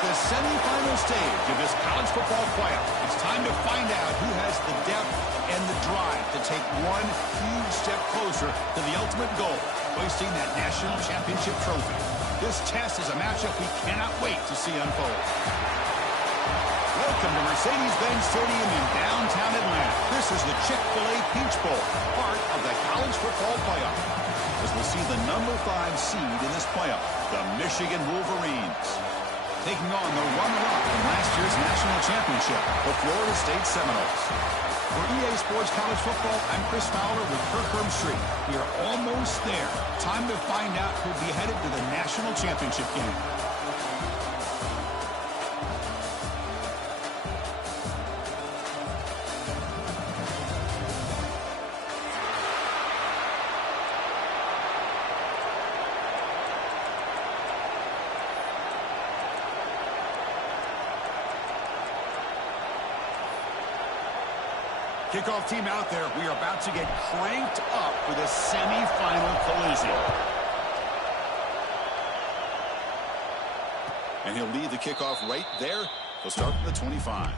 the semifinal stage of this college football playoff. It's time to find out who has the depth and the drive to take one huge step closer to the ultimate goal, hoisting that national championship trophy. This test is a matchup we cannot wait to see unfold. Welcome to Mercedes-Benz Stadium in downtown Atlanta. This is the Chick-fil-A Peach Bowl, part of the college football playoff. As we'll see the number 5 seed in this playoff, the Michigan Wolverines, taking on the runner-up in last year's national championship, the Florida State Seminoles. For EA Sports College Football, I'm Chris Fowler with Kirk Herbstreit. We are almost there. Time to find out who'll be headed to the national championship game. Kickoff team out there. We are about to get cranked up for this semifinal collision. And he'll lead the kickoff right there. He'll start from the 25.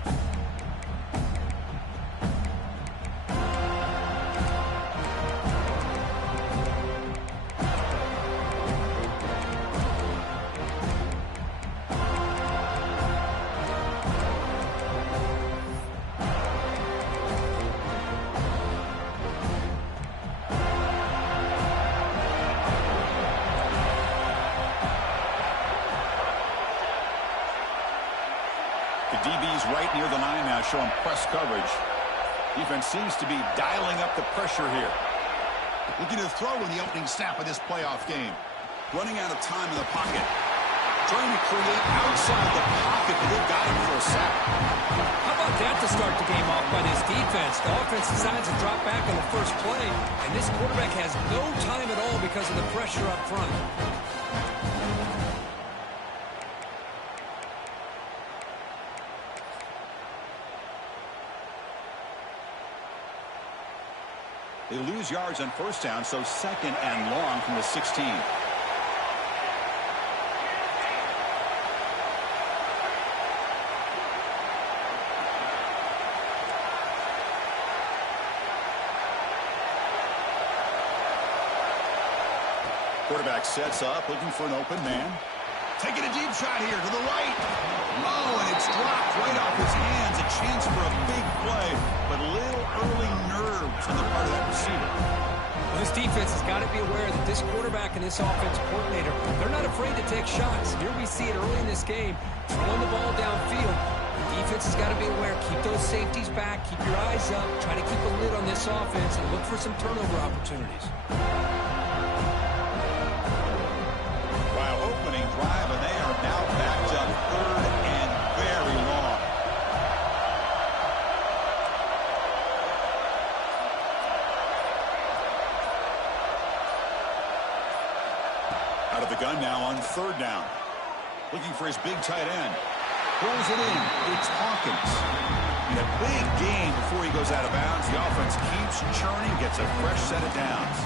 DB's right near the line now, showing press coverage. Defense seems to be dialing up the pressure here. Looking to throw in the opening snap of this playoff game. Running out of time in the pocket. Trying to create outside the pocket, but they've got him for a sack. How about that to start the game off by this defense? The offense decides to drop back on the first play, and this quarterback has no time at all because of the pressure up front. They lose yards on first down, so second and long from the 16. Quarterback sets up, looking for an open man. Taking a deep shot here to the right. Oh, and it's dropped right off his hands. A chance for a big play, but a little early nerves on the part of that receiver. Well, this defense has got to be aware that this quarterback and this offensive coordinator, they're not afraid to take shots. Here we see it early in this game, throwing the ball downfield. The defense has got to be aware. Keep those safeties back. Keep your eyes up. Try to keep a lid on this offense and look for some turnover opportunities. Drive, and they are now backed up third and very long. Out of the gun now on third down. Looking for his big tight end. Pulls it in. It's Hawkins. And a big gain before he goes out of bounds. The offense keeps churning, gets a fresh set of downs.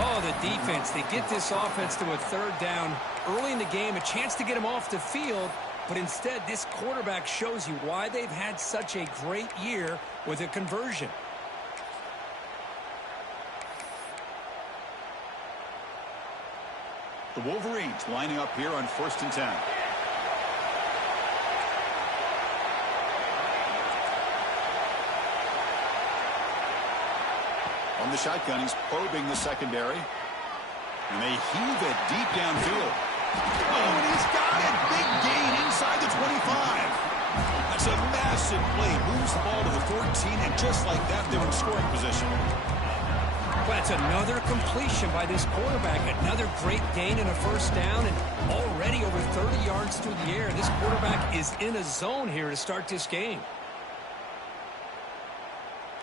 Oh, the defense. They get this offense to a third down early in the game, a chance to get him off the field, but instead this quarterback shows you why they've had such a great year with a conversion. The Wolverines lining up here on 1st and 10. On the shotgun, he's probing the secondary. And they heave it deep downfield. Oh, and he's got it. Big gain inside the 25. That's a massive play. Moves the ball to the 14, and just like that, they're in scoring position. Well, that's another completion by this quarterback. Another great gain and a first down, and already over 30 yards through the air. This quarterback is in a zone here to start this game.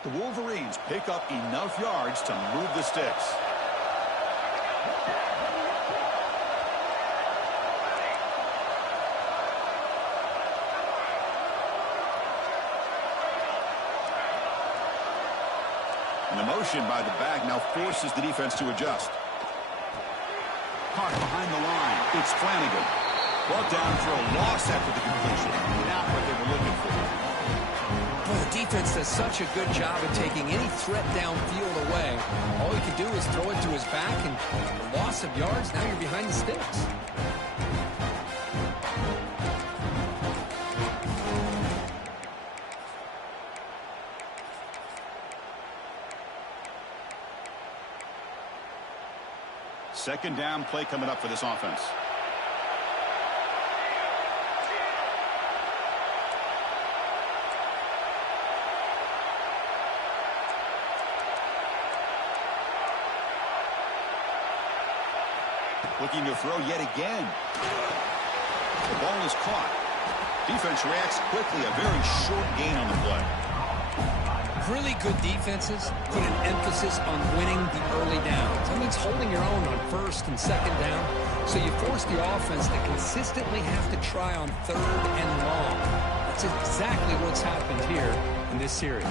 The Wolverines pick up enough yards to move the sticks. And the motion by the back now forces the defense to adjust. Caught behind the line. It's Flanagan. Brought down for a loss after the completion. Not what they were looking for. Well, the defense does such a good job of taking any threat downfield away. All you can do is throw it to his back, and a loss of yards, now you're behind the sticks. Second down play coming up for this offense. Looking to throw yet again. The ball is caught. Defense reacts quickly. A very short gain on the play. Really good defenses put an emphasis on winning the early downs. That means holding your own on first and second down. So you force the offense to consistently have to try on third and long. That's exactly what's happened here in this series.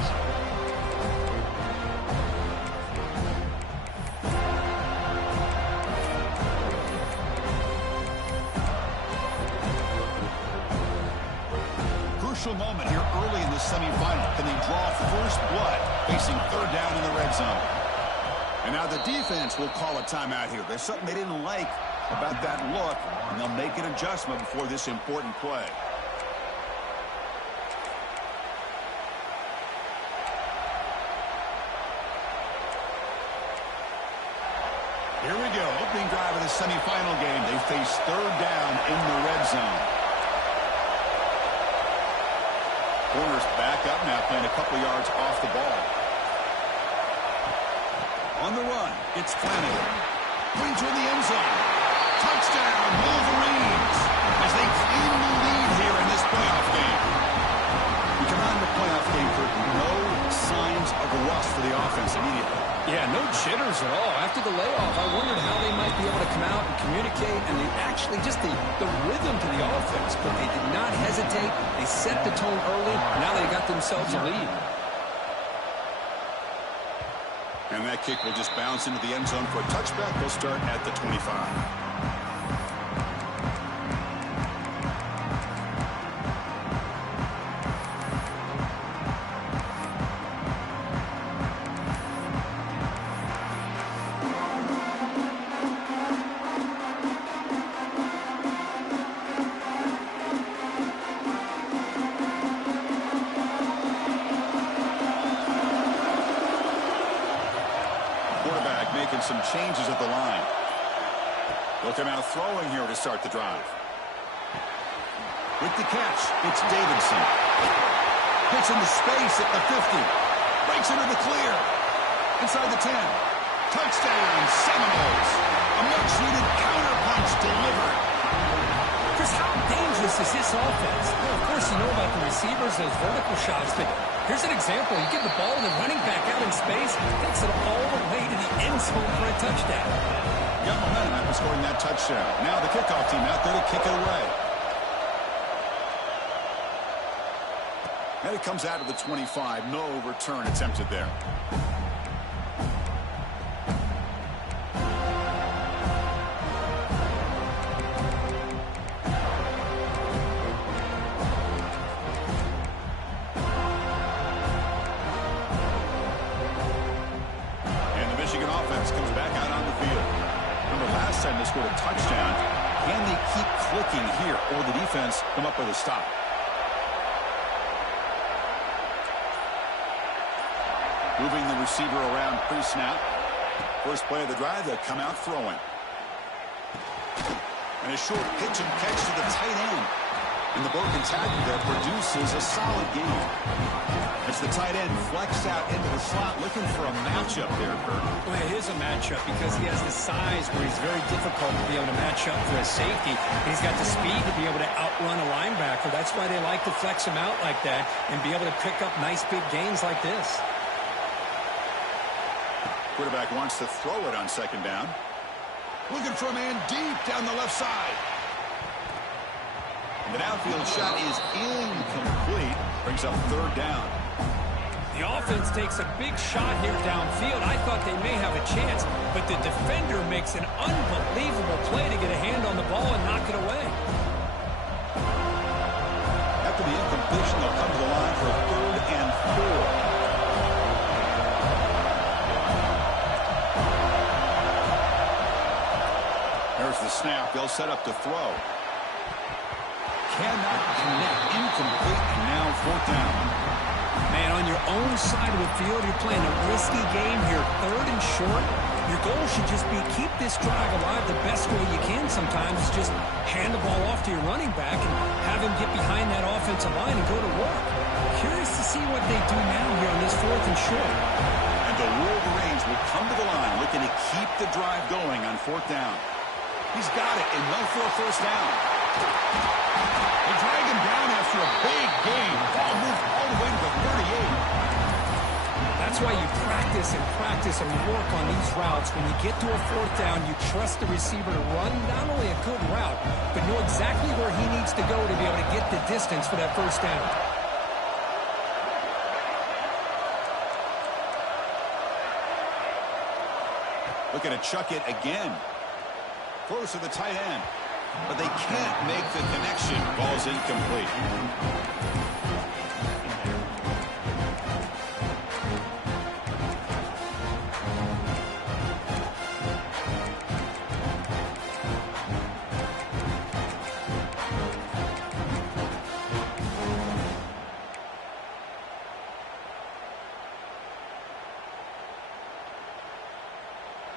Moment here early in the semifinal. Can they draw first blood facing third down in the red zone? And now the defense will call a timeout here. There's something they didn't like about that look, and they'll make an adjustment before this important play. Here we go. Opening drive of the semifinal game. They face third down in the red zone. Corners back up now, playing a couple yards off the ball. On the run, it's Flanagan. Brings her in the end zone. Touchdown, Wolverines, as they claim the lead here in this playoff game. We come on to the playoff game for no signs of rust for the offense immediately. Yeah, no jitters at all. After the layoff, I wondered how they might be able to come out and communicate, and they actually just the rhythm to the offense, but they did not hesitate. They set the tone early, and now they got themselves a lead. And that kick will just bounce into the end zone for a touchback. They'll start at the 25. Some changes at the line. They'll come out throwing here to start the drive. With the catch, it's Davidson. Gets into space at the 50. Breaks into the clear. Inside the 10. Touchdown, Seminoles. A much-needed counterpunch delivered. Chris, how dangerous is this offense? Well, of course, you know about the receivers, those vertical shots, but here's an example. You give the ball and the running back out in space, takes it all the way to the end zone for a touchdown. Got momentum after scoring that touchdown. Now the kickoff team out there to kick it away. And it comes out of the 25. No return attempted there. They scored a touchdown. Can they keep clicking here, or the defense come up with a stop? Moving the receiver around pre-snap. First play of the drive, they'll come out throwing. And a short pitch and catch to the tight end. And the broken tackle that produces a solid game. As the tight end flexed out into the slot, looking for a matchup there, Kurt. Well, it is a matchup because he has the size where he's very difficult to be able to match up for a safety. And he's got the speed to be able to outrun a linebacker. That's why they like to flex him out like that and be able to pick up nice big gains like this. Quarterback wants to throw it on second down. Looking for a man deep down the left side. The downfield shot is incomplete. Brings up third down. The offense takes a big shot here downfield. I thought they may have a chance, but the defender makes an unbelievable play to get a hand on the ball and knock it away. the incompletion, they'll come to the line for a 3rd and 4. There's the snap. They'll set up to throw. Cannot connect. Incomplete. And now 4th down. Man, on your own side of the field, you're playing a risky game here. 3rd and short. Your goal should just be keep this drive alive the best way you can sometimes. Just hand the ball off to your running back and have him get behind that offensive line and go to work. Curious to see what they do now here on this 4th and short. And the Wolverines will come to the line looking to keep the drive going on 4th down. He's got it, and they'll throw 1st down. They drag him down after a big gain. Ball moved all the way to the 38. That's why you practice and work on these routes. When you get to a 4th down, you trust the receiver to run not only a good route, but know exactly where he needs to go to be able to get the distance for that 1st down. Looking to chuck it again. Close to the tight end. But they can't make the connection. Ball's incomplete.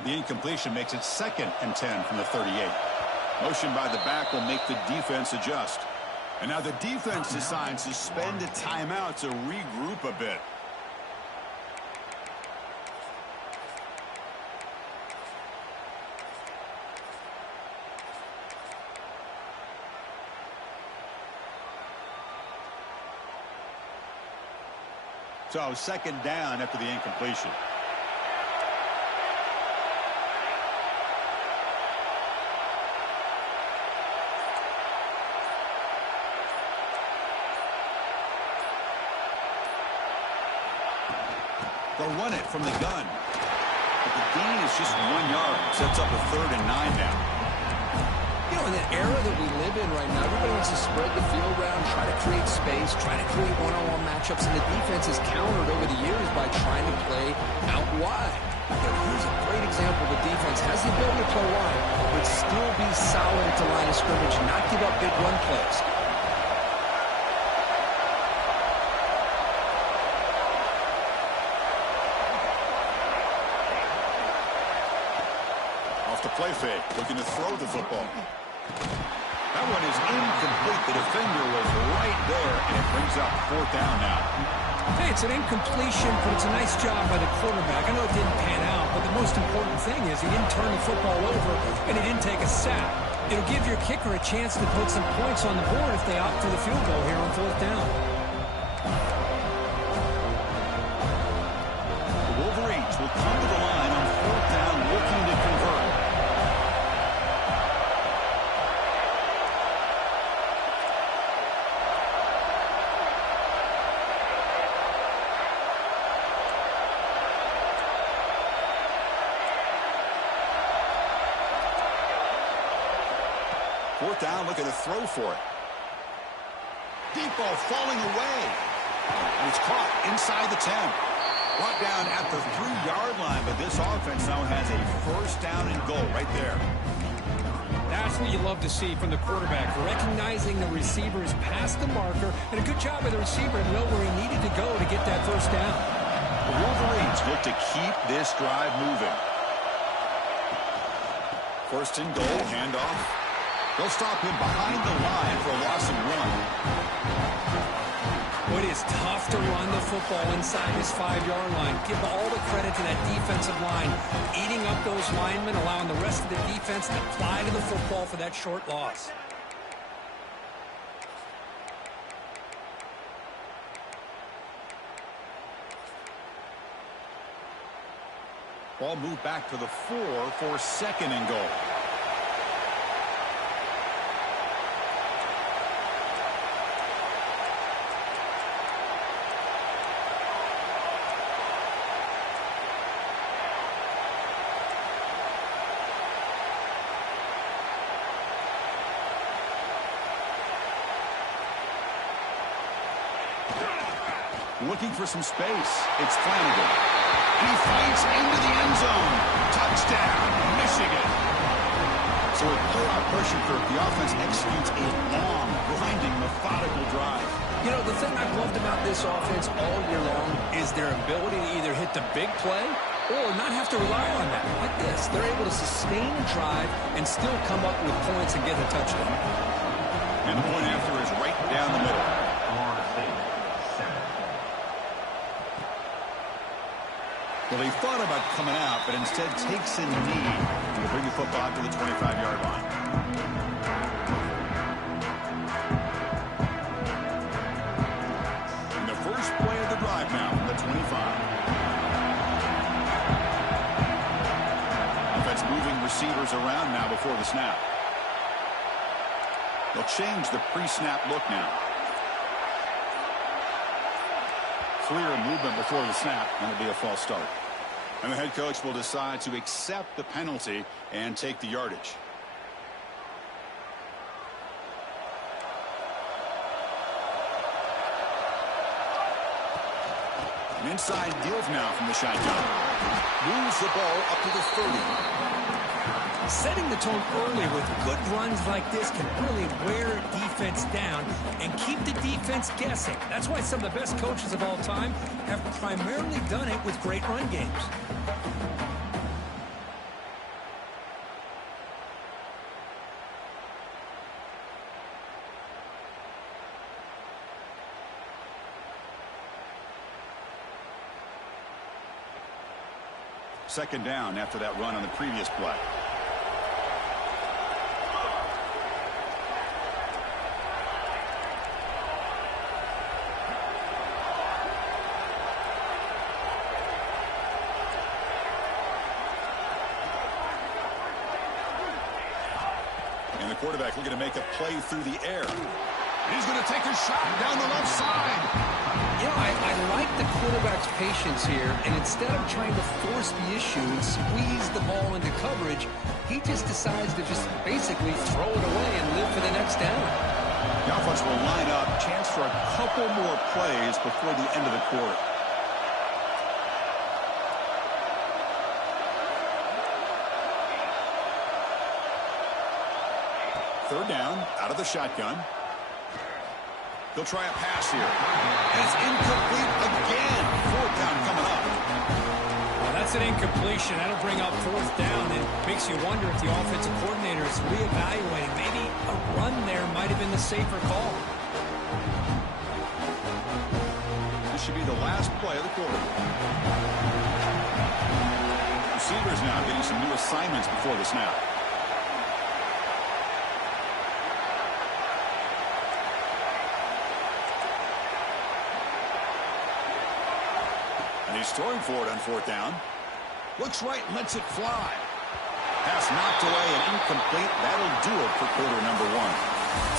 The incompletion makes it 2nd and 10 from the 38. Motion by the back will make the defense adjust. And now the defense decides to spend a timeout to regroup a bit. So 2nd down after the incompletion. They'll run it from the gun. But the gain is just 1 yard. Sets up a 3rd and 9 now. You know, in the era that we live in right now, everybody wants to spread the field around, try to create space, try to create one-on-one matchups, and the defense has countered over the years by trying to play out wide. But here's a great example. The defense has the ability to play wide, but still be solid at the line of scrimmage and not give up big run plays. Play fake, looking to throw the football. That one is incomplete. The defender was right there, and it brings up 4th down now. Hey, it's an incompletion, but it's a nice job by the quarterback. I know it didn't pan out, but the most important thing is he didn't turn the football over, and he didn't take a sack. It'll give your kicker a chance to put some points on the board if they opt for the field goal here on 4th down. The Wolverines will come to the line on 4th down, looking to convert. Down, looking to throw for it. Deep ball falling away. And it's caught inside the 10. Brought down at the 3-yard line, but this offense now has a 1st down and goal right there. That's what you love to see from the quarterback, recognizing the receiver is past the marker, and a good job by the receiver to know where he needed to go to get that 1st down. The Wolverines look to keep this drive moving. 1st and goal, handoff. They'll stop him behind the line for a loss of 1. It is tough to run the football inside his 5-yard line. Give all the credit to that defensive line, eating up those linemen, allowing the rest of the defense to fly to the football for that short loss. Ball moved back to the 4 for 2nd and goal. Looking for some space. It's Flanagan. And he fights into the end zone. Touchdown, Michigan. So with playoff pressure curve, the offense executes a long, grinding, methodical drive. You know, the thing I've loved about this offense all year long is their ability to either hit the big play or not have to rely on that. Like this, they're able to sustain a drive and still come up with points and get a touchdown. And the point after is right down the middle. Well, he thought about coming out, but instead takes a knee to bring the football to the 25-yard line. And the first play of the drive now from the 25. Offense moving receivers around now before the snap. They'll change the pre-snap look now. Clear movement before the snap, and it'll be a false start. And the head coach will decide to accept the penalty and take the yardage. An inside give now from the shotgun. Moves the ball up to the 30. Setting the tone early with good runs like this can really wear a defense down and keep the defense guessing. That's why some of the best coaches of all time have primarily done it with great run games. Second down after that run on the previous play. And the quarterback looking to make a play through the air. He's going to take a shot down the left side. You know, I like the quarterback's patience here, and instead of trying to force the issue and squeeze the ball into coverage, he just decides to just basically throw it away and live for the next down. The offense will line up, chance for a couple more plays before the end of the quarter. Third down, out of the shotgun. He'll try a pass here. And it's incomplete again. Fourth down coming up. Well, that's an incompletion. That'll bring up fourth down. It makes you wonder if the offensive coordinator is reevaluating. Maybe a run there might have been the safer call. This should be the last play of the quarter. Receivers now getting some new assignments before the snap. He's throwing for it on fourth down. Looks right and lets it fly. Pass knocked away and incomplete. That'll do it for quarter number one.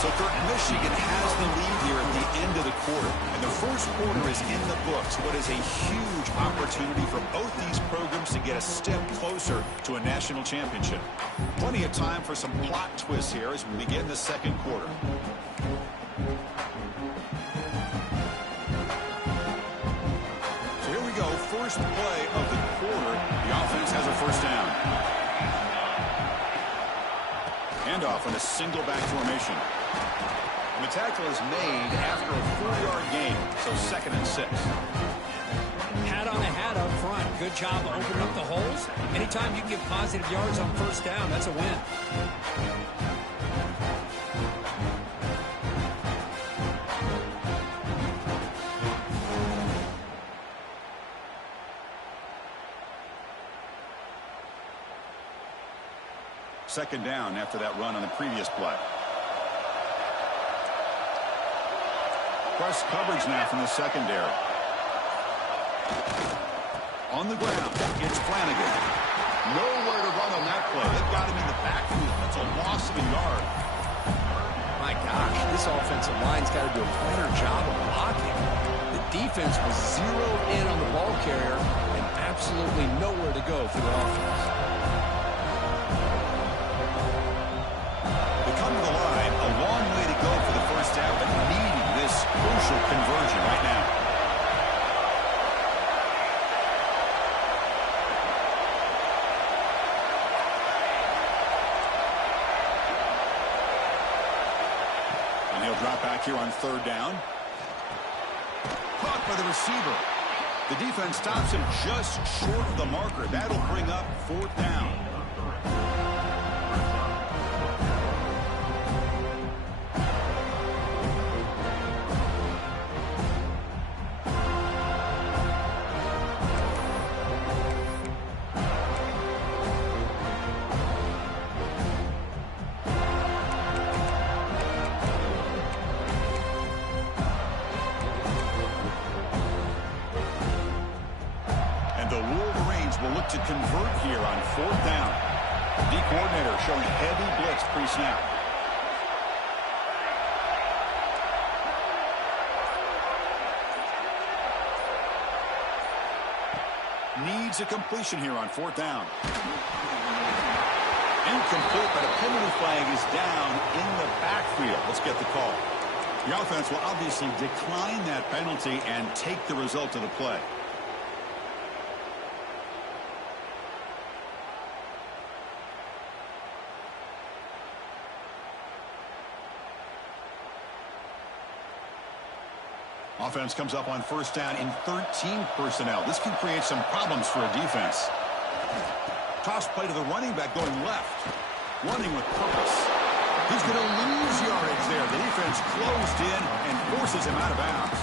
So Michigan has the lead here at the end of the quarter. And the first quarter is in the books. What is a huge opportunity for both these programs to get a step closer to a national championship. Plenty of time for some plot twists here as we begin the second quarter. First play of the quarter, the offense has a first down. Handoff on a single back formation. And the tackle is made after a 4-yard gain, so 2nd and 6. Hat on a hat up front. Good job of opening up the holes. Anytime you can get positive yards on first down, that's a win. Second down after that run on the previous play. Press coverage now from the secondary. On the ground, it's Flanagan. Nowhere to run on that play. They've got him in the backfield. That's a loss of a yard. My gosh, this offensive line's got to do a better job of blocking. The defense was zeroed in on the ball carrier and absolutely nowhere to go for the offense. They come to the line, a long way to go for the first down, but needing this crucial conversion right now. back here on third down. Caught by the receiver. The defense stops him just short of the marker. That'll bring up fourth down. Will look to convert here on fourth down. The coordinator showing heavy blitz pre-snap. Needs a completion here on fourth down. Incomplete, but a penalty flag is down in the backfield. Let's get the call. The offense will obviously decline that penalty and take the result of the play. Offense comes up on first down in 13 personnel. This can create some problems for a defense. Toss play to the running back going left. Running with purpose. He's going to lose yardage there. The defense closed in and forces him out of bounds.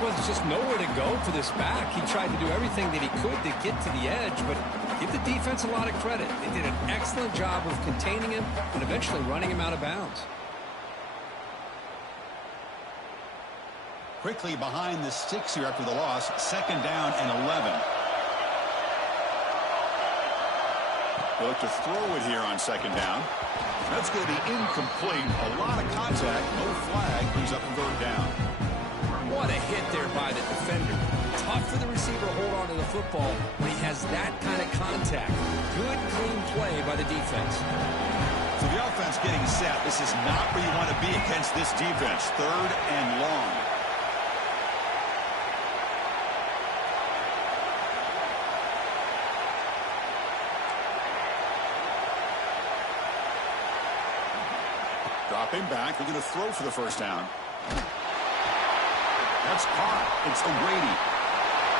Well, there's just nowhere to go for this back. He tried to do everything that he could to get to the edge, but give the defense a lot of credit. They did an excellent job of containing him and eventually running him out of bounds. Quickly behind the sticks here after the loss. Second down and 11. They look to throw it here on second down. That's going to be incomplete. A lot of contact. No flag. Brings up third down. What a hit there by the defender. Tough for the receiver to hold on to the football when he has that kind of contact. Good, clean play by the defense. So the offense getting set. This is not where you want to be against this defense. Third and long. Dropping back. They're going to throw for the first down. That's caught. It's O'Grady.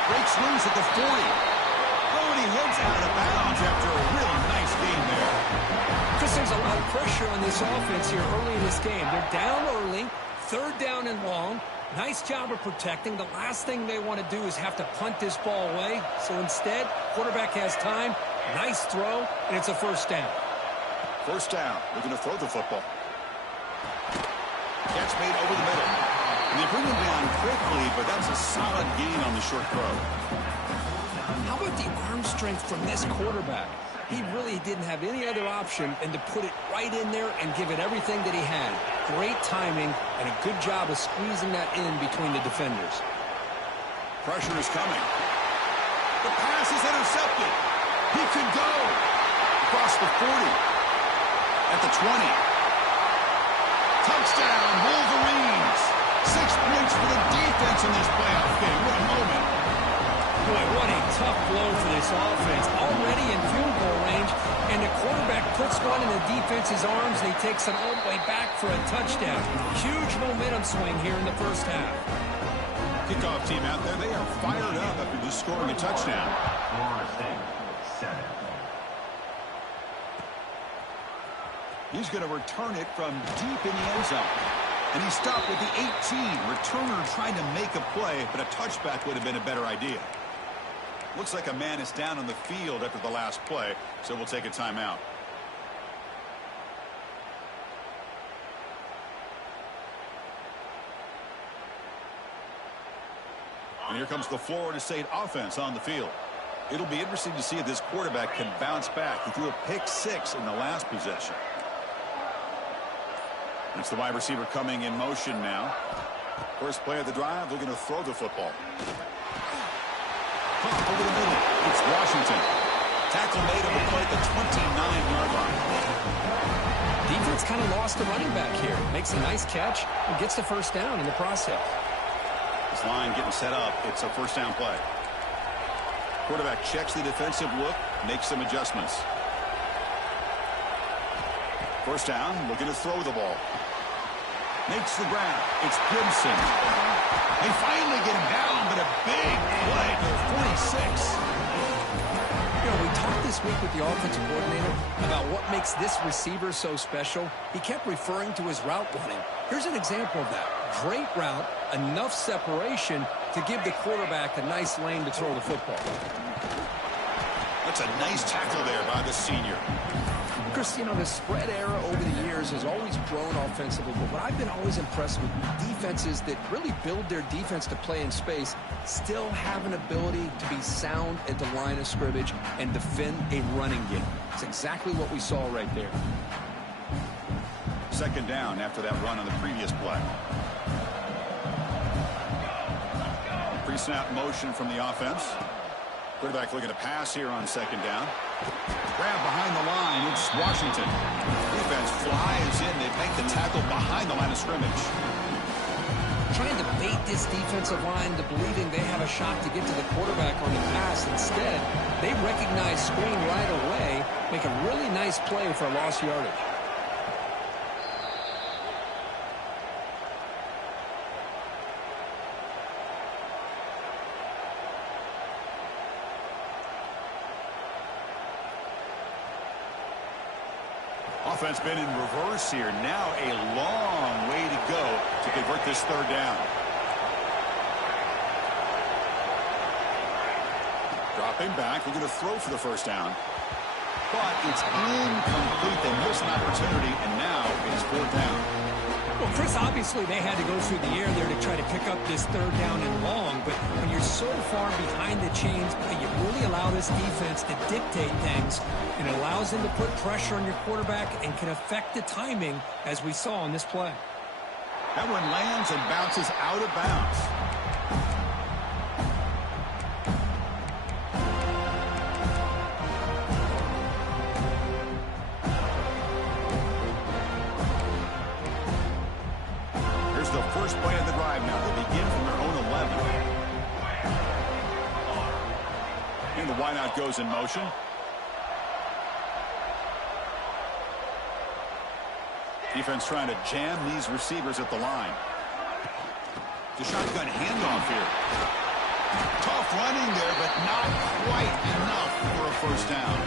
Breaks loose at the 40. Oh, and he heads out of bounds after a really nice game there. Chris, there's a lot of pressure on this offense here early in this game. They're down early, third down and long. Nice job of protecting. The last thing they want to do is have to punt this ball away. So instead, quarterback has time. Nice throw, and it's a first down. First down. They're going to throw the football. Catch made over the middle. And they bring him down quickly, but that's a solid gain on the short throw. How about the arm strength from this quarterback? He really didn't have any other option than to put it right in there and give it everything that he had. Great timing and a good job of squeezing that in between the defenders. Pressure is coming. The pass is intercepted. He could go across the 40. At the 20. Touchdown, Wolverines. 6 points for the defense in this playoff game. What a moment. Boy, what a tough blow for this offense. Already in field goal range, and the quarterback puts one in the defense's arms, and he takes it all the way back for a touchdown. Huge momentum swing here in the first half. Kickoff team out there, they are fired up after just scoring a touchdown. He's going to return it from deep in the end zone. And he stopped with the 18. Returner trying to make a play, but a touchback would have been a better idea. Looks like a man is down on the field after the last play, so we'll take a timeout. And here comes the Florida State offense on the field. It'll be interesting to see if this quarterback can bounce back. He threw a pick-6 in the last possession. It's the wide receiver coming in motion now. First play of the drive, they're going to throw the football. Pop over the middle. It's Washington. Tackle made of the play at the 29-yard line. Defense kind of lost the running back here. Makes a nice catch and gets the first down in the process. This line getting set up. It's a first down play. Quarterback checks the defensive look, makes some adjustments. First down, looking to throw the ball. Makes the grab. It's Gibson. They finally get him down, but a big play for 46. You know, we talked this week with the offensive coordinator about what makes this receiver so special. He kept referring to his route running. Here's an example of that. Great route, enough separation to give the quarterback a nice lane to throw the football. That's a nice tackle there by the senior. Chris, you know, the spread era over the years has always grown offensively, but what I've been always impressed with defenses that really build their defense to play in space still have an ability to be sound at the line of scrimmage and defend a running game. It's exactly what we saw right there. Second down after that run on the previous play. Pre-snap motion from the offense. Quarterback looking to pass here on second down. Grab behind the line. It's Washington. Defense flies in. They make the tackle behind the line of scrimmage. Trying to bait this defensive line to believing they have a shot to get to the quarterback on the pass. Instead, they recognize screen right away, make a really nice play for lost yardage. Offense been in reverse here. Now a long way to go to convert this third down. Dropping back, looking to throw for the first down. But it's incomplete. They missed an opportunity, and now it's fourth down. Well, Chris, obviously they had to go through the air there to try to pick up this third down and long, but when you're so far behind the chains, you really allow this defense to dictate things, and it allows them to put pressure on your quarterback and can affect the timing, as we saw on this play. That one lands and bounces out of bounds. First play of the drive now. They begin from their own 11. And the wideout goes in motion. Defense trying to jam these receivers at the line. The shotgun handoff here. Tough running there, but not quite enough for a first down.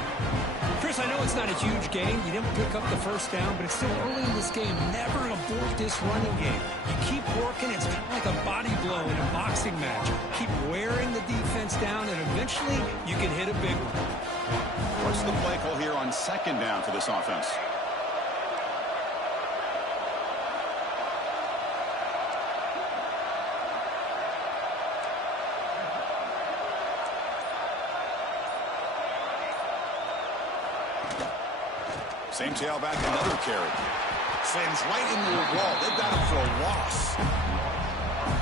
Chris, I know it's not a huge gain. You didn't pick up the first down, but it's still early in this game. Never abort this running game. You keep working. It's kind of like a body blow in a boxing match. Keep wearing the defense down, and eventually you can hit a big one. What's the play call here on second down for this offense? Same tailback, another carry. Slams right into the wall. They've got him for a loss.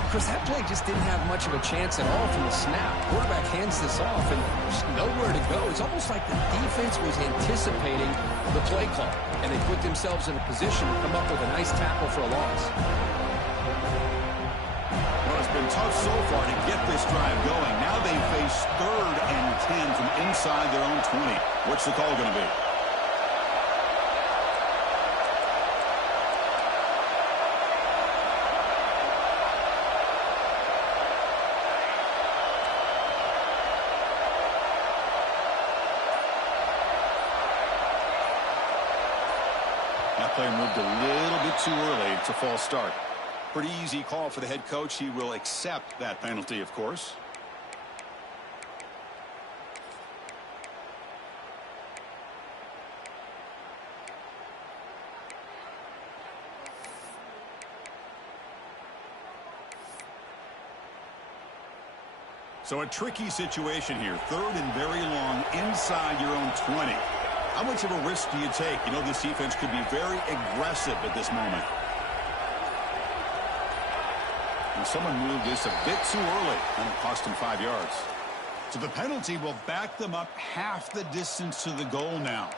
Chris, that play just didn't have much of a chance at all from the snap. Quarterback hands this off, and there's nowhere to go. It's almost like the defense was anticipating the play call, and they put themselves in a position to come up with a nice tackle for a loss. Well, it's been tough so far to get this drive going. Now they face 3rd and 10 from inside their own 20. What's the call going to be? That play moved a little bit too early. It's a false start. Pretty easy call for the head coach. He will accept that penalty, of course. So a tricky situation here. 3rd and very long inside your own 20. How much of a risk do you take? You know, this defense could be very aggressive at this moment. And someone moved this a bit too early, and it cost him 5 yards. So the penalty will back them up half the distance to the goal now.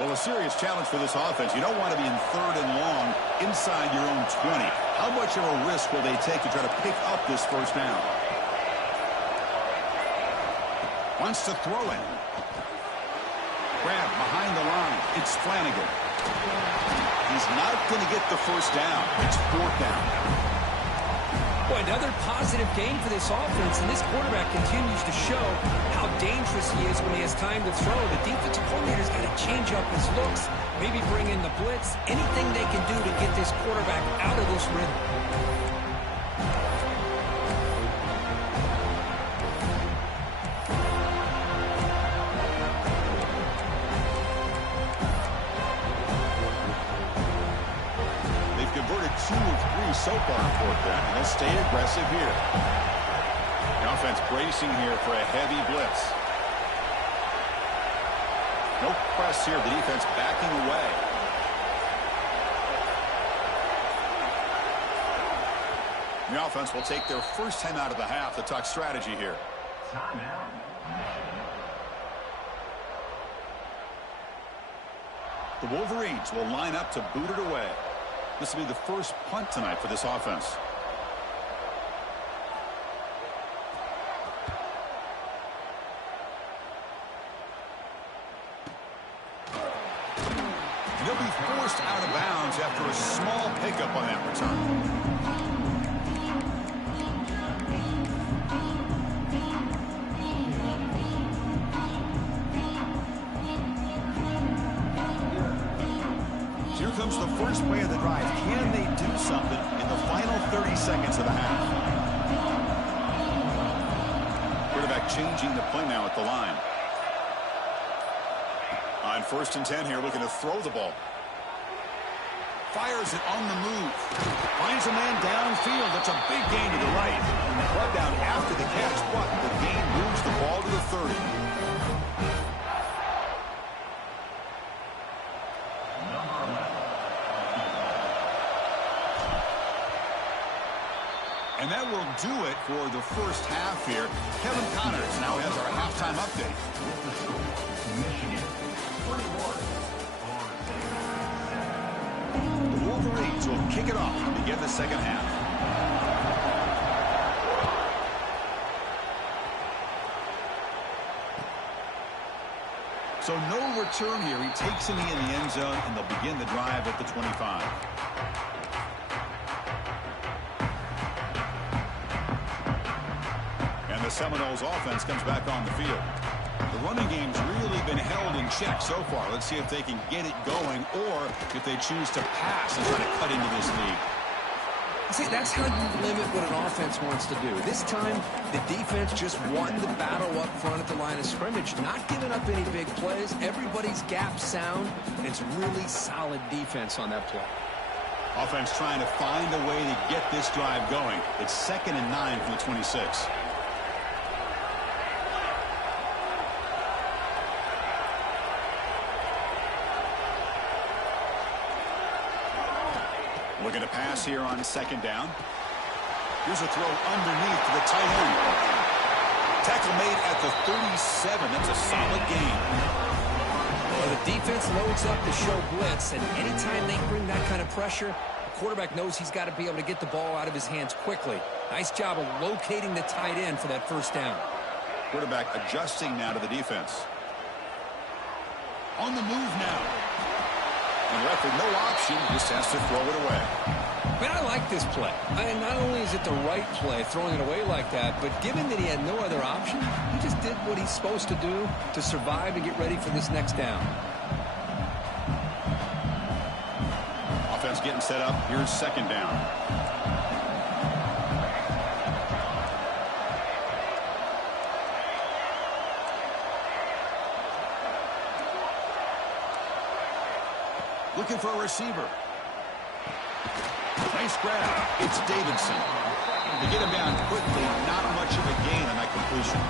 Well, a serious challenge for this offense. You don't want to be in 3rd and long inside your own 20. How much of a risk will they take to try to pick up this first down? Wants to throw it. Grab behind the line. It's Flanagan. He's not going to get the first down. It's fourth down. Boy, another positive game for this offense, and this quarterback continues to show how dangerous he is when he has time to throw. The defensive coordinator's got to change up his looks, maybe bring in the blitz, anything they can do to get this quarterback out of this rhythm. Converted 2 of 3 so far in fourth down, and they'll stay aggressive here. The offense bracing here for a heavy blitz. No press here. The defense backing away. The offense will take their first time out of the half to talk strategy here. Timeout. The Wolverines will line up to boot it away. This will be the first punt tonight for this offense. They'll be forced out of bounds after a small pickup on that return. Here comes the first play of the drive. Can they do something in the final 30 seconds of the half? Quarterback changing the play now at the line. On 1st and 10 here, looking to throw the ball. Fires it on the move. Finds a man downfield. That's a big gain to the right. Brought down after the catch, but the gain moves the ball to the 30. And that will do it for the first half here. Kevin Connors now has our halftime update. The Wolverines will kick it off to begin the second half. So no return here. He takes it in the end zone, and they'll begin the drive at the 25. The Seminoles offense comes back on the field. The running game's really been held in check so far. Let's see if they can get it going or if they choose to pass and try to cut into this lead. See, that's how you limit what an offense wants to do. This time, the defense just won the battle up front at the line of scrimmage, not giving up any big plays. Everybody's gap sound. It's really solid defense on that play. Offense trying to find a way to get this drive going. It's 2nd and 9 from the 26. Looking to pass here on 2nd down. Here's a throw underneath to the tight end. Tackle made at the 37. That's a solid gain. Well, the defense loads up to show blitz, and anytime they bring that kind of pressure, the quarterback knows he's got to be able to get the ball out of his hands quickly. Nice job of locating the tight end for that first down. Quarterback adjusting now to the defense. On the move now. And left with no option, just has to throw it away. Man, I like this play. Not only is it the right play, throwing it away like that, but given that he had no other option, he just did what he's supposed to do to survive and get ready for this next down. Offense getting set up. Here's 2nd down. Looking for a receiver. Nice grab. It's Davidson. They get him down quickly. Not much of a gain on that completion.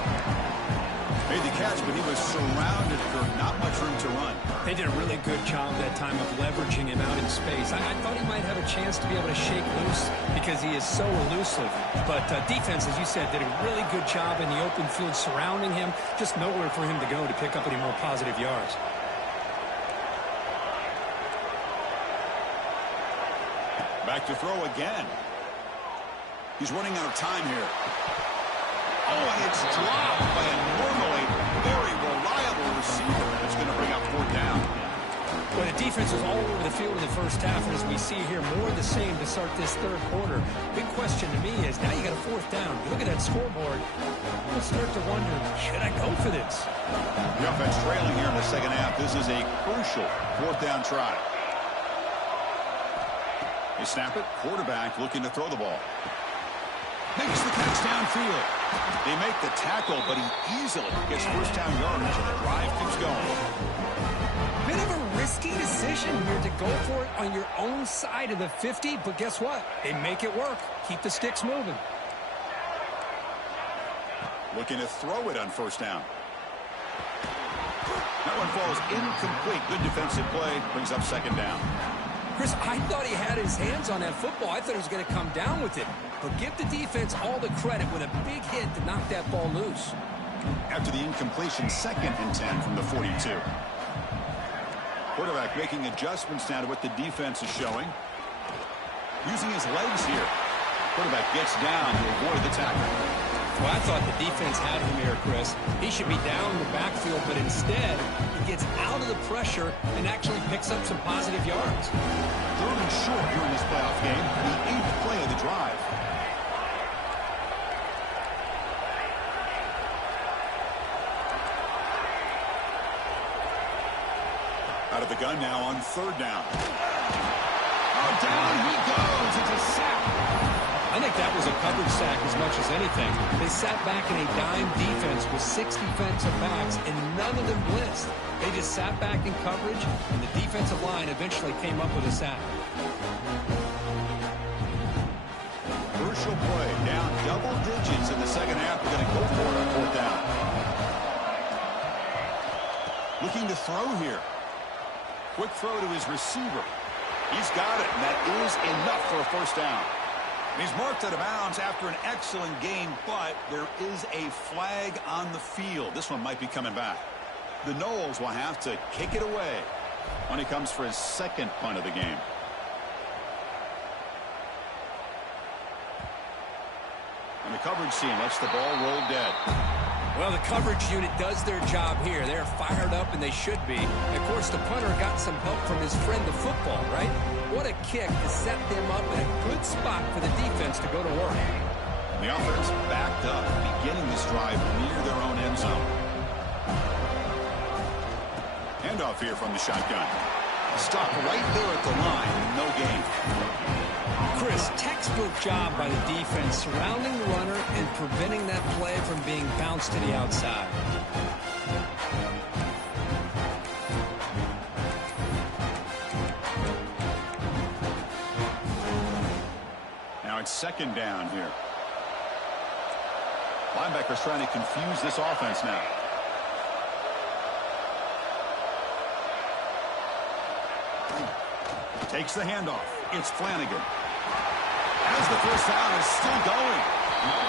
Made the catch, but he was surrounded for not much room to run. They did a really good job that time of leveraging him out in space. I thought he might have a chance to be able to shake loose because he is so elusive. But defense, as you said, did a really good job in the open field surrounding him. Just nowhere for him to go to pick up any more positive yards. Back to throw again. He's running out of time here. Oh, and it's dropped by a normally very reliable receiver. It's going to bring up fourth down. Well, the defense was all over the field in the first half, and as we see here, more of the same to start this third quarter. Big question to me is, now you got a fourth down. You look at that scoreboard, you'll start to wonder, should I go for this? The offense trailing here in the second half. This is a crucial fourth down try. They snap it. Quarterback looking to throw the ball. Makes the catch downfield. They make the tackle, but he easily gets first down yardage, and the drive keeps going. Bit of a risky decision here to go for it on your own side of the 50, but guess what? They make it work. Keep the sticks moving. Looking to throw it on first down. That one falls incomplete. Good defensive play. Brings up second down. Chris, I thought he had his hands on that football. I thought he was going to come down with it. But give the defense all the credit with a big hit to knock that ball loose. After the incompletion, 2nd and 10 from the 42. Quarterback making adjustments now to what the defense is showing. Using his legs here. Quarterback gets down to avoid the tackle. Well, I thought the defense had him here, Chris. He should be down in the backfield, but instead, he gets out of the pressure and actually picks up some positive yards. Third and short here in this playoff game. The 8th play of the drive. Out of the gun now on third down. Oh, down he goes. It's a sack. I think that was a coverage sack as much as anything. They sat back in a dime defense with 6 defensive backs, and none of them blitzed. They just sat back in coverage, and the defensive line eventually came up with a sack. Crucial play. Down double digits in the second half. They're going to go for it on fourth down. Looking to throw here. Quick throw to his receiver. He's got it, and that is enough for a first down. He's marked out of bounds after an excellent game, but there is a flag on the field. This one might be coming back. The Noles will have to kick it away when he comes for his second punt of the game. And the coverage team lets the ball roll dead. Well, the coverage unit does their job here. They're fired up, and they should be. And of course, the punter got some help from his friend, the football, right? What a kick to set them up in a good spot for the defense to go to work. And the offense backed up, beginning this drive near their own end zone. Handoff here from the shotgun. Stop right there at the line. No gain. Chris, textbook job by the defense surrounding the runner and preventing that play from being bounced to the outside. Now it's second down here. Linebackers trying to confuse this offense now. Takes the handoff. It's Flanagan. As the first down is still going.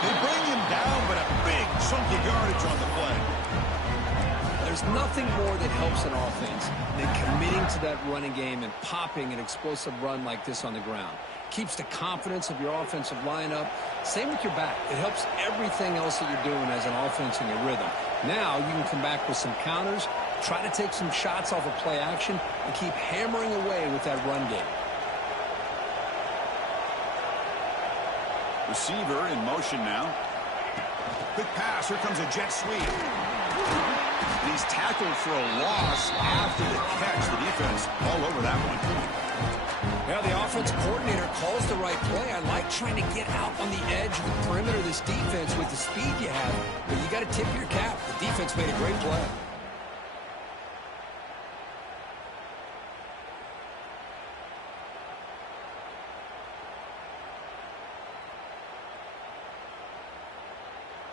They bring him down, but a big chunk of yardage on the play. There's nothing more that helps an offense than committing to that running game and popping an explosive run like this on the ground. Keeps the confidence of your offensive lineup. Same with your back. It helps everything else that you're doing as an offense in your rhythm. Now you can come back with some counters, try to take some shots off of play action, and keep hammering away with that run game. Receiver in motion now. Quick pass. Here comes a jet sweep. And he's tackled for a loss after the catch. The defense all over that one. Well, the offense coordinator calls the right play. I like trying to get out on the edge of the perimeter of this defense with the speed you have. But you got to tip your cap. The defense made a great play.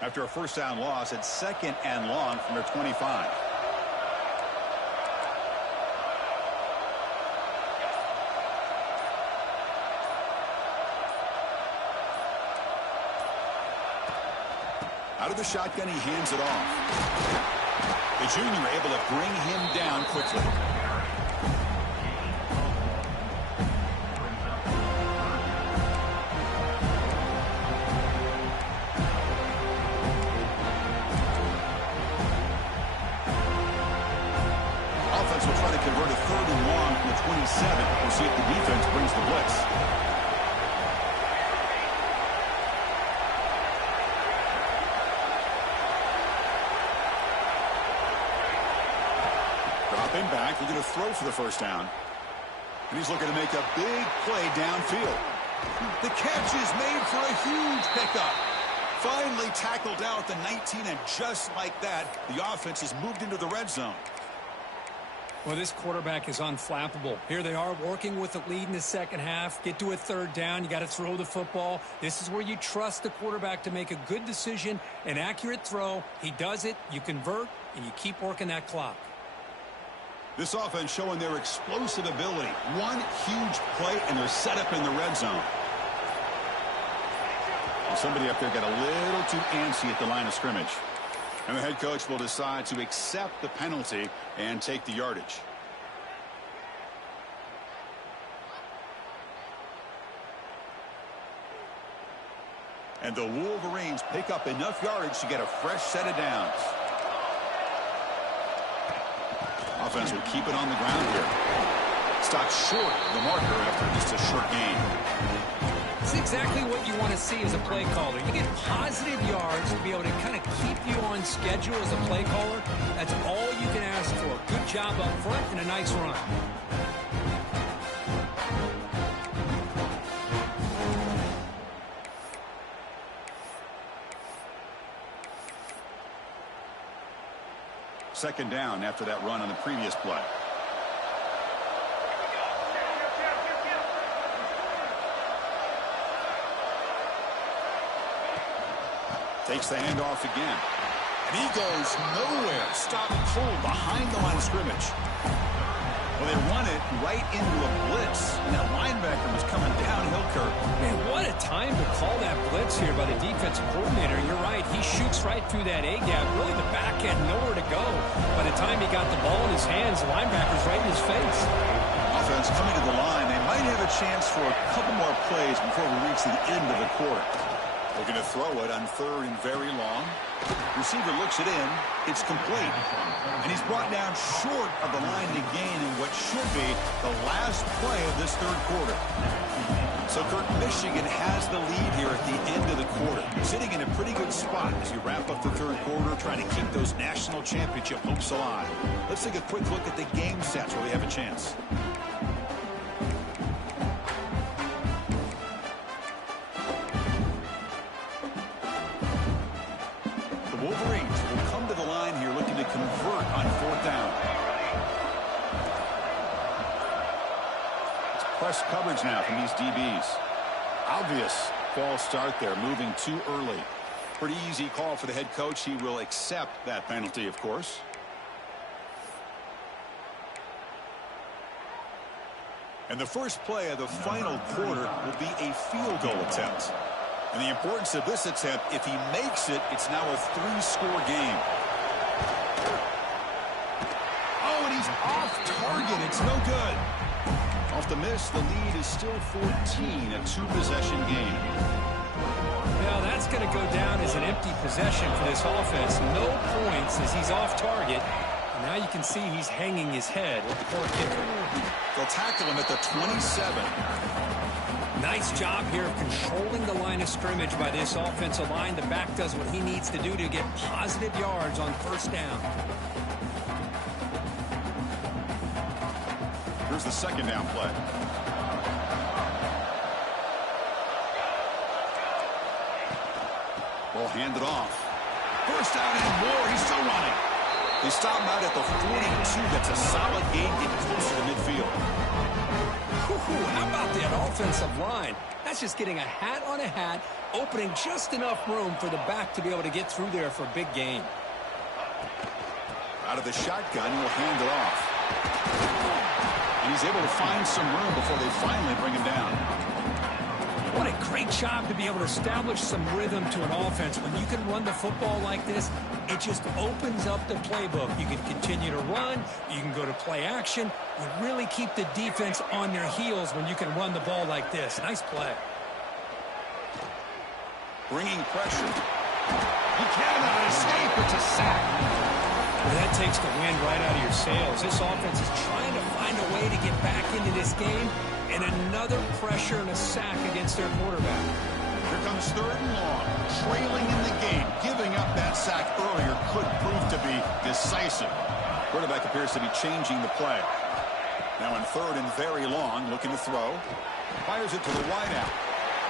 After a first down loss, it's second and long from their 25. Out of the shotgun, he hands it off. The junior able to bring him down quickly. We'll see if the defense brings the blitz. Dropping back, looking to throw for the first down. And he's looking to make a big play downfield. The catch is made for a huge pickup. Finally tackled down at the 19, and just like that, the offense has moved into the red zone. Well, this quarterback is unflappable. Here they are working with the lead in the second half. Get to a third down. You got to throw the football. This is where you trust the quarterback to make a good decision, an accurate throw. He does it, you convert, and you keep working that clock. This offense showing their explosive ability. One huge play, and they're set up in the red zone. Well, somebody up there got a little too antsy at the line of scrimmage. And the head coach will decide to accept the penalty and take the yardage. And the Wolverines pick up enough yardage to get a fresh set of downs. Offense will keep it on the ground here. Stopped short of the marker after just a short gain. It's exactly what you want to see as a play caller. You get positive yards to be able to kind of keep you on schedule as a play caller. That's all you can ask for. Good job up front and a nice run. Second down after that run on the previous play. Takes the handoff again. And he goes nowhere. Stopped cold behind the line of scrimmage. Well, they run it right into a blitz. And that linebacker was coming downhill, Kirk. Man, what a time to call that blitz here by the defensive coordinator. You're right. He shoots right through that A-gap. Really, the back had nowhere to go. By the time he got the ball in his hands, the linebacker's right in his face. Offense coming to the line. They might have a chance for a couple more plays before we reach the end of the quarter. Looking to throw it on third and very long. Receiver looks it in. It's complete. And he's brought down short of the line to gain in what should be the last play of this third quarter. So, Kirk, Michigan has the lead here at the end of the quarter. Sitting in a pretty good spot as you wrap up the third quarter, trying to keep those national championship hopes alive. Let's take a quick look at the game sets where we have a chance. Wolverines will come to the line here looking to convert on fourth down. It's press coverage now from these DBs. Obvious false start there, moving too early. Pretty easy call for the head coach. He will accept that penalty, of course. And the first play of the final quarter will be a field goal attempt. And the importance of this attempt, if he makes it, it's now a 3-score game. Oh, and he's off target. It's no good. Off the miss, the lead is still 14, a 2-possession game. Now that's going to go down as an empty possession for this offense. No points as he's off target. And now you can see he's hanging his head at the poor kicker. They'll tackle him at the 27. Nice job here of controlling the line of scrimmage by this offensive line. The back does what he needs to do to get positive yards on first down. Here's the second down play. Ball handed off. First down and more. He's still running. They stop him out at the 42. That's a solid gain, getting closer to midfield. How about that offensive line? That's just getting a hat on a hat, opening just enough room for the back to be able to get through there for a big gain. Out of the shotgun, he'll hand it off. And he's able to find some room before they finally bring him down. What a great job to be able to establish some rhythm to an offense. When you can run the football like this, it just opens up the playbook. You can continue to run. You can go to play action. You really keep the defense on their heels when you can run the ball like this. Nice play. Bringing pressure. He cannot escape. It's a sack. Well, that takes the wind right out of your sails. This offense is trying to find a way to get back into this game, and another pressure and a sack against their quarterback. Here comes 3rd and long. Trailing in the game. Giving up that sack earlier could prove to be decisive. Quarterback appears to be changing the play. Now in 3rd and very long, looking to throw. Fires it to the wideout.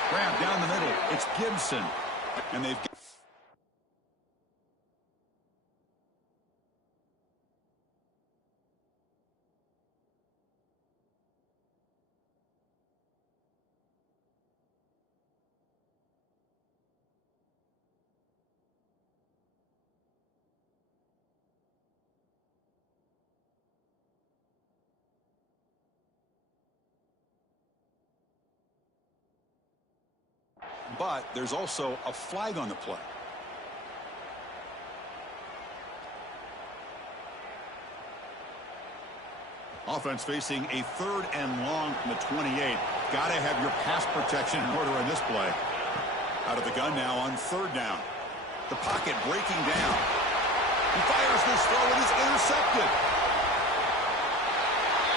Grab down the middle. It's Gibson. And they've got... But there's also a flag on the play. Offense facing a 3rd and long from the 28. Got to have your pass protection in order in this play. Out of the gun now on 3rd down. The pocket breaking down. He fires this throw and is intercepted.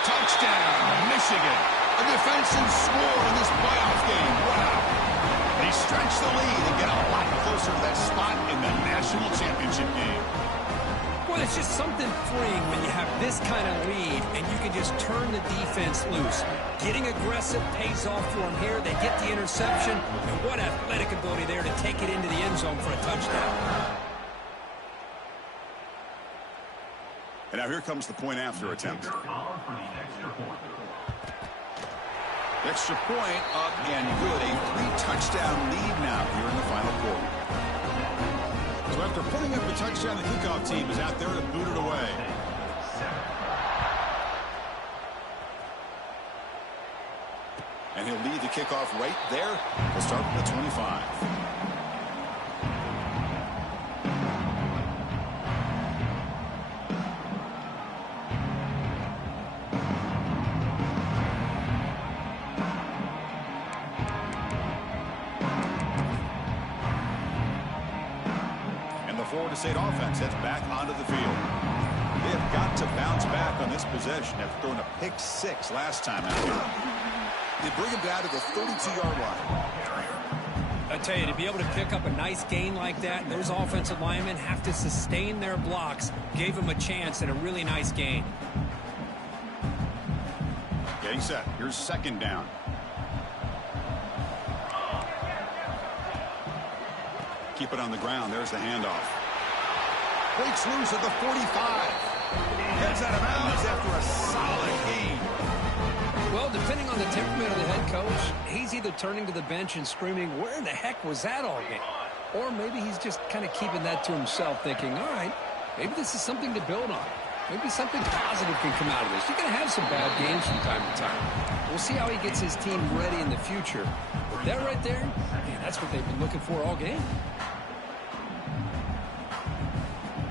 Touchdown, Michigan. A defensive score in this playoff game. Wow. They stretch the lead and get a lot closer to that spot in the national championship game. Well, it's just something freeing when you have this kind of lead and you can just turn the defense loose. Getting aggressive pays off for them here. They get the interception, and what athletic ability there to take it into the end zone for a touchdown. And now here comes the point after attempt. Extra point up and good. A 3-touchdown lead now here in the final quarter. So after putting up a touchdown, the kickoff team is out there to boot it away. And he'll lead the kickoff right there. We'll start from the 25. Florida State offense heads back onto the field. They have got to bounce back on this possession after throwing a pick 6 last time out here. They bring him down to the 32-yard line. I tell you, to be able to pick up a nice gain like that, those offensive linemen have to sustain their blocks. Gave him a chance at a really nice gain. Getting set. Here's 2nd down. Keep it on the ground. There's the handoff. Breaks loose at the 45. Heads out of bounds after a solid gain. Well, depending on the temperament of the head coach, he's either turning to the bench and screaming, where in the heck was that all game? Or maybe he's just kind of keeping that to himself, thinking, all right, maybe this is something to build on. Maybe something positive can come out of this. You're going to have some bad games from time to time. We'll see how he gets his team ready in the future. But that right there, man, that's what they've been looking for all game.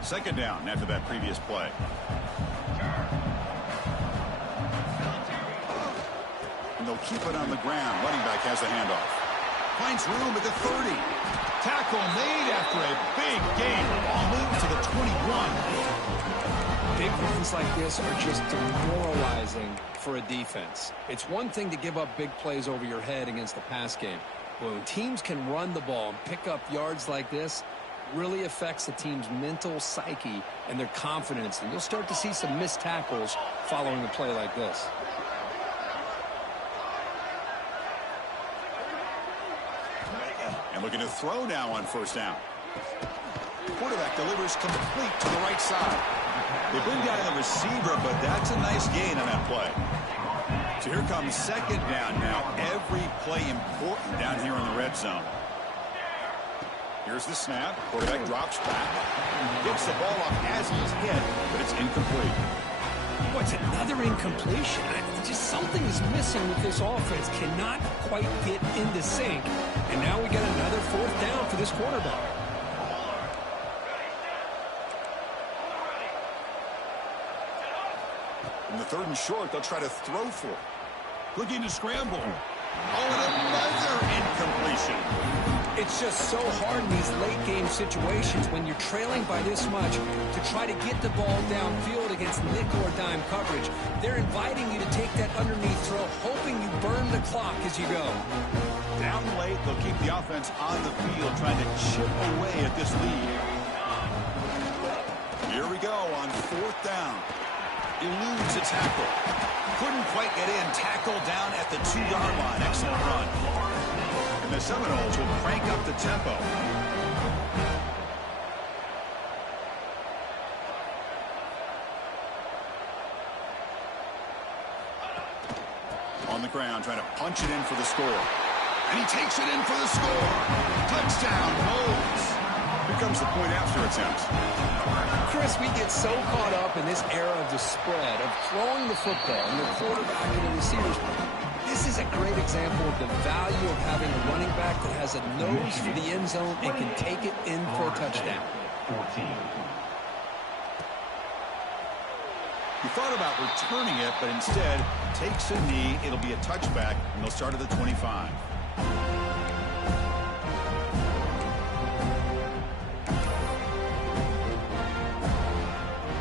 2nd down after that previous play. And they'll keep it on the ground. Running back has the handoff. Finds room at the 30. Tackle made after a big gain. Ball moved to the 21. Big runs like this are just demoralizing for a defense. It's one thing to give up big plays over your head against the pass game. When teams can run the ball and pick up yards like this, really affects the team's mental psyche and their confidence. And you'll start to see some missed tackles following a play like this. And looking to throw now on 1st down. Quarterback delivers complete to the right side. They bring down the receiver, but that's a nice gain on that play. So here comes 2nd down now. Every play important down here in the red zone. Here's the snap. Quarterback drops back. Gets the ball off as he's hit, but it's incomplete. What's another incompletion? Just something is missing with this offense. Cannot quite get into sync. And now we got another 4th down for this quarterback. In the 3rd and short, they'll try to throw for it. Looking to scramble. Oh, and another incompletion. It's just so hard in these late-game situations when you're trailing by this much to try to get the ball downfield against nickel or dime coverage. They're inviting you to take that underneath throw, hoping you burn the clock as you go. Down late, they'll keep the offense on the field, trying to chip away at this lead. Here we go on 4th down. Eludes a tackle. Couldn't quite get in. Tackle down at the 2-yard line. Excellent run. And the Seminoles will crank up the tempo. On the ground, trying to punch it in for the score. And he takes it in for the score. Touchdown, Moles. Here comes the point after attempt. Chris, we get so caught up in this era of the spread, of throwing the football and the quarterback and the receivers. This is a great example of the value of having a running back that has a nose for the end zone and can take it in for a touchdown. He thought about returning it, but instead takes a knee. It'll be a touchback, and they'll start at the 25.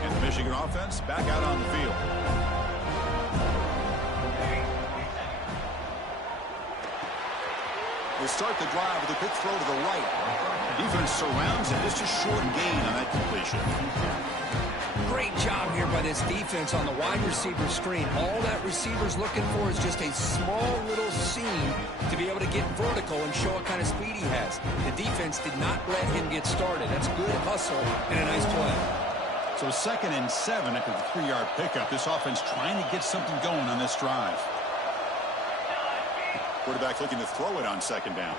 And the Michigan offense back out on the field. We'll start the drive with a quick throw to the right. Defense surrounds it. Just a short gain on that completion. Great job here by this defense on the wide receiver screen. All that receiver's looking for is just a small little seam to be able to get vertical and show what kind of speed he has. The defense did not let him get started. That's good hustle and a nice play. So 2nd and 7 after the 3-yard pickup. This offense trying to get something going on this drive. Quarterback looking to throw it on 2nd down.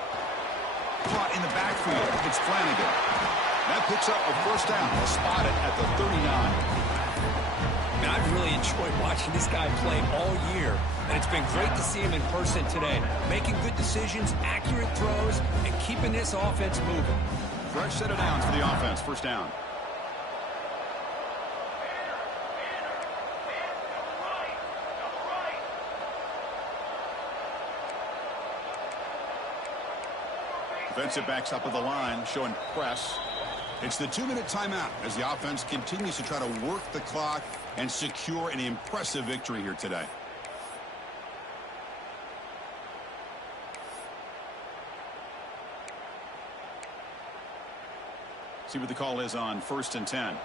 Caught in the backfield. It's Flanagan. That picks up a 1st down. They'll spot it at the 39. Man, I've really enjoyed watching this guy play all year, and it's been great to see him in person today. Making good decisions, accurate throws, and keeping this offense moving. Fresh set of downs for the offense. 1st down. Defensive backs up at the line, showing press. It's the 2-minute timeout as the offense continues to try to work the clock and secure an impressive victory here today. See what the call is on 1st and 10.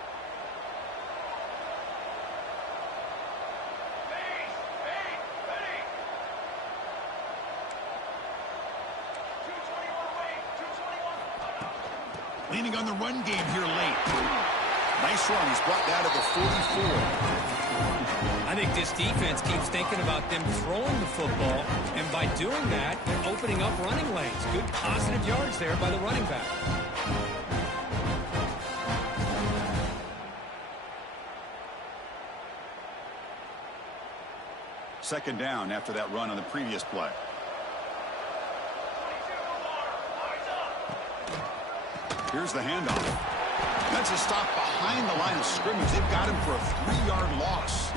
Leaning on the run game here late. Nice run. He's brought down to the 44. I think this defense keeps thinking about them throwing the football, and by doing that, they're opening up running lanes. Good positive yards there by the running back. Second down after that run on the previous play. Here's the handoff. That's a stop behind the line of scrimmage. They've got him for a 3-yard loss.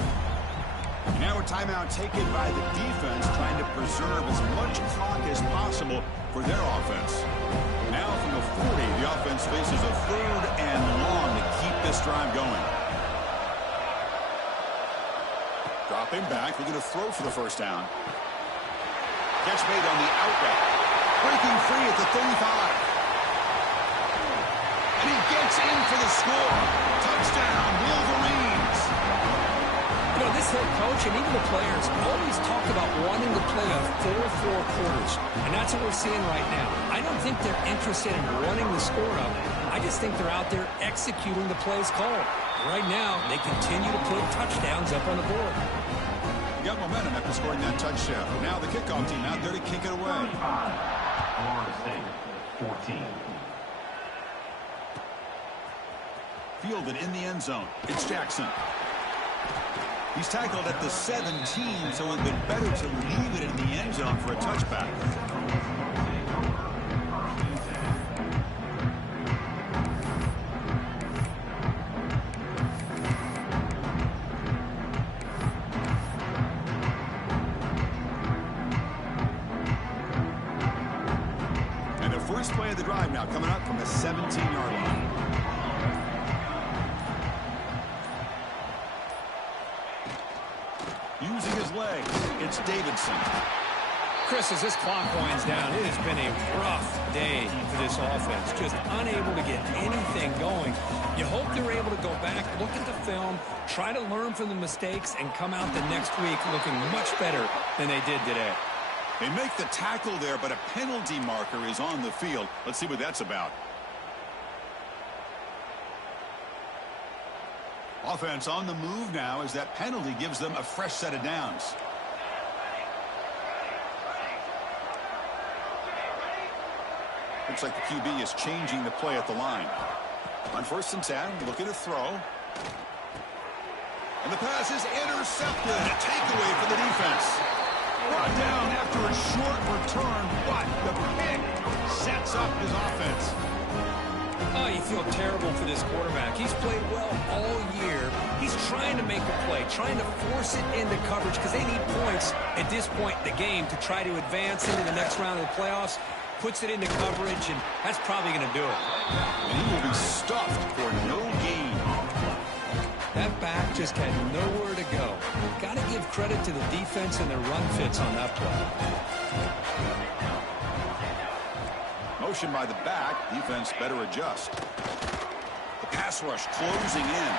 Now a timeout taken by the defense, trying to preserve as much clock as possible for their offense. Now from the 40, the offense faces a 3rd and long to keep this drive going. Dropping back, looking to throw for the 1st down. Catch made on the out route. Breaking free at the 35. And he gets in for the score. Touchdown, Wolverines. You know, this head coach and even the players always talk about wanting to play a 4-4 quarters. And that's what we're seeing right now. I don't think they're interested in running the score up. I just think they're out there executing the plays called. Right now, they continue to put touchdowns up on the board. You got momentum after scoring that touchdown. Now the kickoff team out there to kick it away. Florida State, 14. Fielded in the end zone. It's Jackson. He's tackled at the 17, so it would have been better to leave it in the end zone for a touchback. And the first play drive now coming up from the 17-yard line. Using his legs, it's Davidson. Chris, as this clock winds down, it has been a rough day for this offense. Just unable to get anything going. You hope they're able to go back, look at the film, try to learn from the mistakes, and come out the next week looking much better than they did today. They make the tackle there, but a penalty marker is on the field. Let's see what that's about. Offense on the move now as that penalty gives them a fresh set of downs. Looks like the QB is changing the play at the line. On 1st and 10, looking to throw. And the pass is intercepted. A takeaway for the defense. Brought down after a short return, but the pick sets up his offense. Oh, you feel terrible for this quarterback. He's played well all year. He's trying to make a play, trying to force it into coverage because they need points at this point in the game to try to advance into the next round of the playoffs. Puts it into coverage, and that's probably going to do it. And he will be stuffed for no gain. That back just had nowhere to go. Got to give credit to the defense and their run fits on that play. Motion by the back. Defense better adjust. The pass rush closing in.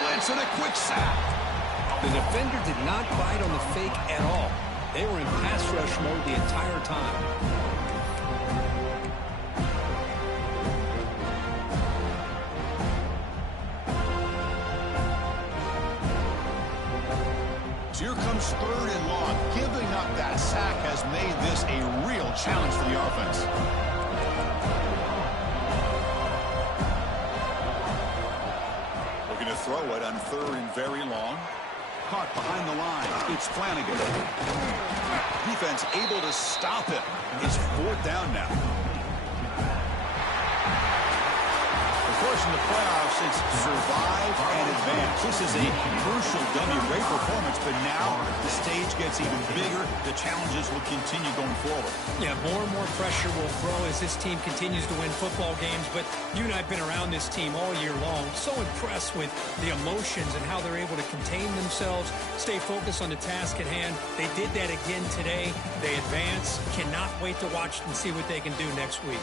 Blitz and a quick sack. The defender did not bite on the fake at all. They were in pass rush mode the entire time. So here comes 3rd and long. Giving up that sack has made this a real challenge for the offense. Looking to throw it on 3rd and very long. Caught behind the line. It's Flanagan. Defense able to stop it. It's 4th down now. Of course, in the playoffs, it's survive and advance. This is a crucial W. Great performance, but now the stage gets even bigger. The challenges will continue going forward. Yeah, more and more pressure will grow as this team continues to win football games, but you and I have been around this team all year long. So impressed with the emotions and how they're able to contain themselves, stay focused on the task at hand. They did that again today. They advance. Cannot wait to watch and see what they can do next week.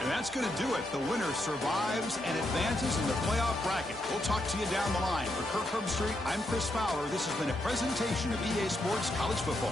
And that's going to do it. The winner survives and advances in the playoff bracket. We'll talk to you down the line. For Kirk Herbstreit, I'm Chris Fowler. This has been a presentation of EA Sports College Football.